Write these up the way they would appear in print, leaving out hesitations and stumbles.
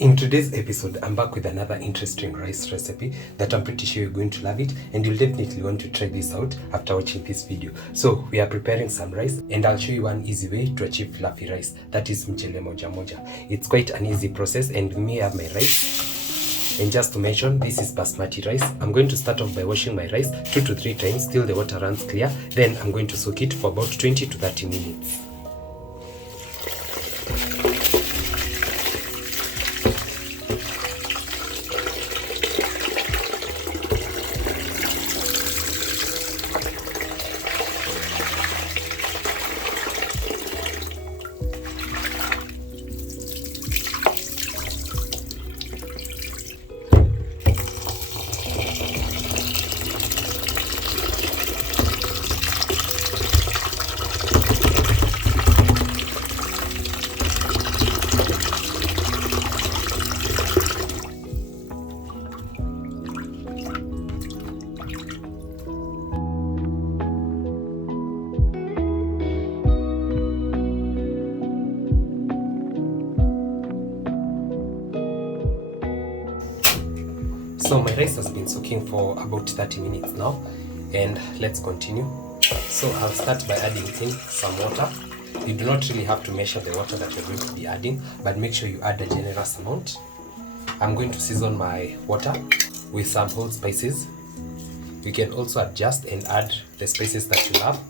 In today's episode, I'm back with another interesting rice recipe that I'm pretty sure you're going to love it, and you'll definitely want to try this out after watching this video. So we are preparing some rice, and I'll show you one easy way to achieve fluffy rice. That is Mchele moja. It's quite an easy process, and we may have my rice. And just to mention, this is Basmati rice. I'm going to start off by washing my rice 2 to 3 times till the water runs clear. Then I'm going to soak it for about 20 to 30 minutes. So my rice has been soaking for about 30 minutes now, and let's continue. So I'll start by adding in some water. You do not really have to measure the water that you're going to be adding, but make sure you add a generous amount. I'm going to season my water with some whole spices. You can also adjust and add the spices that you love.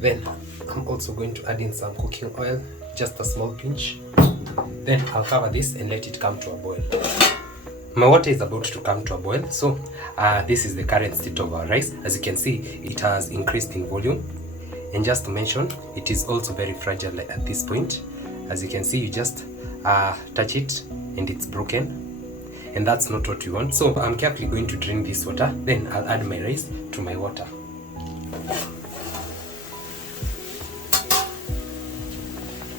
Then I'm also going to add in some cooking oil, just a small pinch. Then I'll cover this and let it come to a boil. My water is about to come to a boil, so this is the current state of our rice. As you can see, it has increased in volume. And just to mention, it is also very fragile at this point. As you can see, you just touch it and it's broken. And that's not what we want. So I'm carefully going to drain this water. Then I'll add my rice to my water.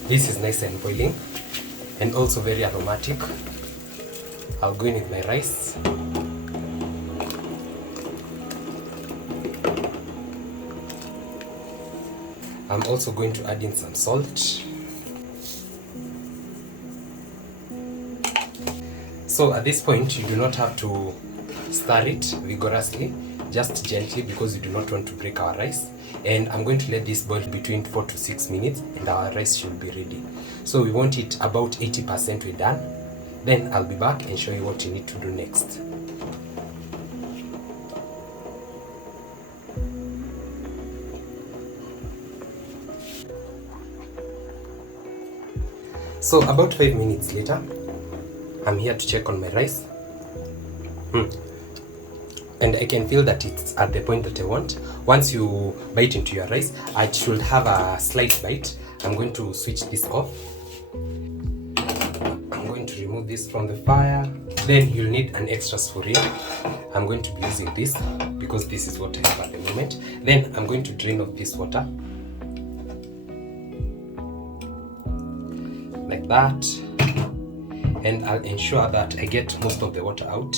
This is nice and boiling and also very aromatic. I'll go in with my rice. I'm also going to add in some salt. So at this point, you do not have to stir it vigorously, just gently, because you do not want to break our rice. And I'm going to let this boil between 4 to 6 minutes and our rice should be ready. So we want it about 80% we're done. Then I'll be back and show you what you need to do next. So about 5 minutes later, I'm here to check on my rice. And I can feel that it's at the point that I want. Once you bite into your rice, it should have a slight bite. I'm going to switch this off. I'm going to remove this from the fire. Then you'll need an extra spoon. I'm going to be using this because this is what I have at the moment. Then I'm going to drain off this water. Like that. And I'll ensure that I get most of the water out.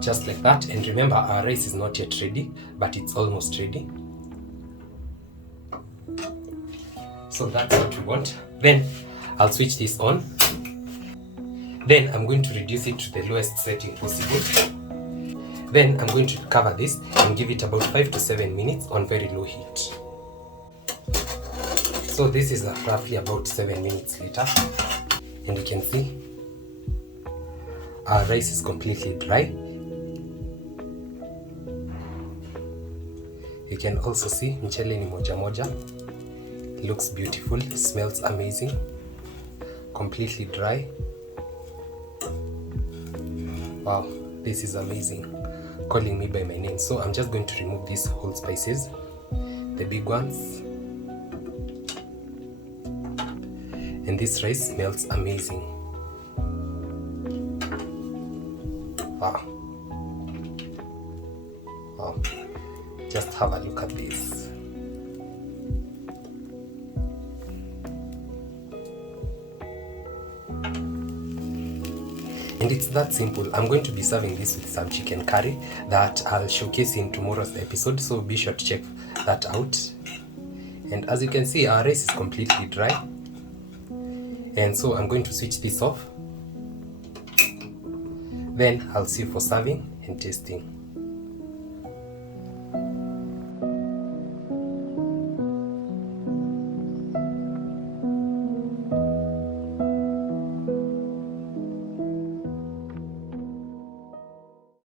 Just like that. And remember, our rice is not yet ready, but it's almost ready. So that's what we want. Then I'll switch this on. Then I'm going to reduce it to the lowest setting possible. Then I'm going to cover this and give it about 5 to 7 minutes on very low heat. So this is roughly about 7 minutes later. And you can see our rice is completely dry. You can also see Mchele ni moja. It looks beautiful, it smells amazing. completely dry. Wow, this is amazing, calling me by my name. So I'm just going to remove these whole spices, the big ones. And this rice smells amazing. Wow. Wow. Just have a look at this. And it's that simple. I'm going to be serving this with some chicken curry that I'll showcase in tomorrow's episode, so be sure to check that out. And as you can see, our rice is completely dry. And so I'm going to switch this off. Then I'll see you for serving and tasting.